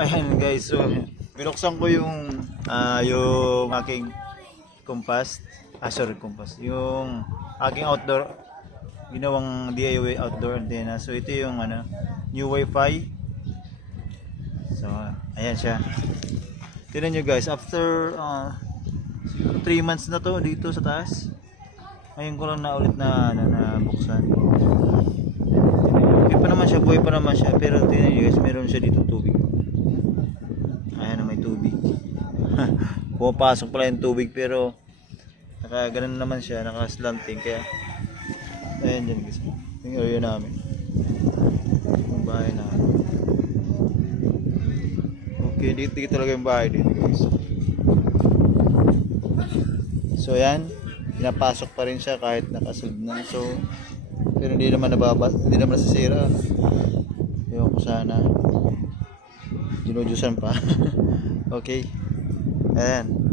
Ayan guys, so binuksan ko yung aking compass. Compass. Yung aking outdoor ginawang DIY outdoor antenna. So ito yung new Wi-Fi. So ayan siya. Tingnan nyo guys, after 3 months na to dito sa taas. Ngayon ko lang na ulit na buksan. Okay pa naman siya, buhay pa naman siya, pero tingnan nyo guys, meron siya dito tubig. Ayan, may tubig. Pumapasok pala yung tubig, pero ganun naman siya, naka-slanting, kaya ayan dyan guys, yung area namin, yung bahay namin. Okay, dito talaga yung bahay dito guys. So ayan, pinapasok pa rin siya kahit nakasulb na. So pero hindi naman hindi naman nasisira. Ewan ko sana. Ginudyusan pa. Okay. Ayan.